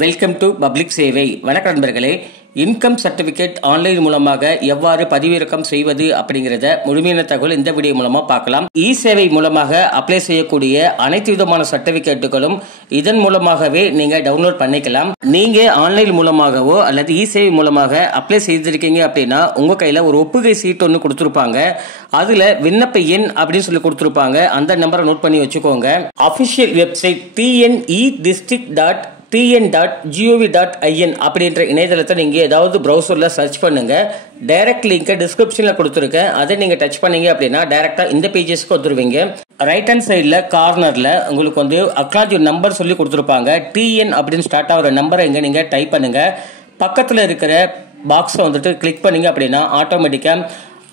Welcome to public சேவை. வணக்கம் நண்பர்களே. இன்கம் சர்டிபிகேட் ஆன்லைன் மூலமாக எவ்வாறு பதிவிறக்கம் செய்வது அப்படிங்கிறத முழுமையான தகவல் இந்த வீடியோ மூலமா பார்க்கலாம். இ சேவை மூலமாக அப்ளை செய்யக்கூடிய அனைத்து விதமான சர்டிபிகேட்டுகளும் இதன் மூலமாகவே நீங்க டவுன்லோட் பண்ணிக்கலாம். நீங்க ஆன்லைன் மூலமாகவோ அல்லது இ சேவை மூலமாக அப்ளை செய்திருக்கீங்க அப்படின்னா உங்க கையில ஒரு ஒப்புகை சீட் ஒன்று கொடுத்திருப்பாங்க. அதுல விண்ணப்ப எண் அப்படின்னு சொல்லி கொடுத்திருப்பாங்க. அந்த நம்பரை நோட் பண்ணி வச்சுக்கோங்க. அபிஷியல் வெப்சைட் tn.gov.in அப்படின்ற இணையதளத்தை நீங்க ஏதாவது பிரவுசர்ல சர்ச் பண்ணுங்க. டைரக்ட் லிங்க் டிஸ்கிரிப்ஷன்ல கொடுத்துருக்கேன். அதை நீங்க டச் பண்ணீங்க அப்படின்னா டைரக்டா இந்த பேஜஸ்க்கு வந்துருவீங்க. ரைட் ஹேண்ட் சைட்ல கார்னர்ல உங்களுக்கு வந்து அக்னாலஜ்மென்ட் நம்பர் சொல்லி கொடுத்துருப்பாங்க. TN அப்படின்னு ஸ்டார்ட் ஆகிற நம்பரை இங்க நீங்க டைப் பண்ணுங்க. பக்கத்துல இருக்கிற பாக்ஸை வந்துட்டு கிளிக் பண்ணீங்க அப்படின்னா ஆட்டோமேட்டிக்கா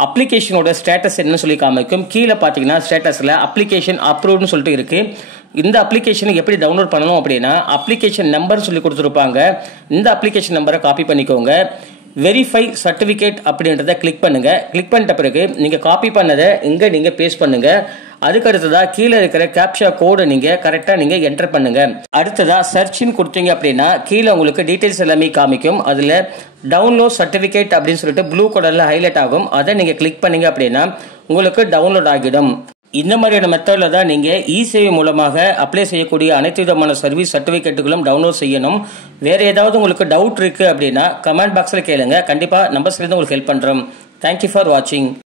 அப்ளிகேஷனோட ஸ்டேட்டஸ் என்னன்னு சொல்லி காமிக்கும். கீழே பார்த்தீங்கன்னா ஸ்டேட்டஸ்ல அப்ளிகேஷன் அப்ரூவ்னு சொல்லிட்டு இருக்கு. இந்த அப்ளிகேஷனை எப்படி டவுன்லோட் பண்ணணும் அப்படின்னா அப்ளிகேஷன் நம்பர் சொல்லி கொடுத்துருப்பாங்க. இந்த அப்ளிகேஷன் நம்பரை காப்பி பண்ணிக்கோங்க. வெரிஃபை சர்டிஃபிகேட் அப்படின்றத கிளிக் பண்ணுங்க. கிளிக் பண்ணிட்ட பிறகு நீங்க காப்பி பண்ணதை இங்க நீங்க பேஸ்ட் பண்ணுங்க. அதுக்கு அடுத்ததா கீழே இருக்கிற கேப்சா கோடை நீங்க கரெக்டா நீங்க என்டர் பண்ணுங்க. அடுத்ததா சர்ச்னு கொடுத்தீங்க அப்படின்னா கீழே உங்களுக்கு டீடைல்ஸ் எல்லாமே காமிக்கும். அதுல டவுன்லோட் சர்டிஃபிகேட் அப்படின்னு சொல்லிட்டு ப்ளூ கலர்ல ஹைலைட் ஆகும். அதை நீங்க கிளிக் பண்ணீங்க அப்படின்னா உங்களுக்கு டவுன்லோட் ஆகிடும். இந்த மாதிரியான மெத்தட்ல தான் நீங்க இ சேவை மூலமாக அப்ளை செய்யக்கூடிய அனைத்து விதமான சர்வீஸ் சர்டிபிகேட்டுகளும் டவுன்லோட் செய்யணும். வேற ஏதாவது உங்களுக்கு டவுட் இருக்கு அப்படின்னா கமெண்ட் பாக்ஸ்ல கேளுங்க. கண்டிப்பா நம்பர்ஸ்ல இருந்து உங்களுக்கு ஹெல்ப் பண்றோம். தேங்க்யூ ஃபார் வாட்சிங்.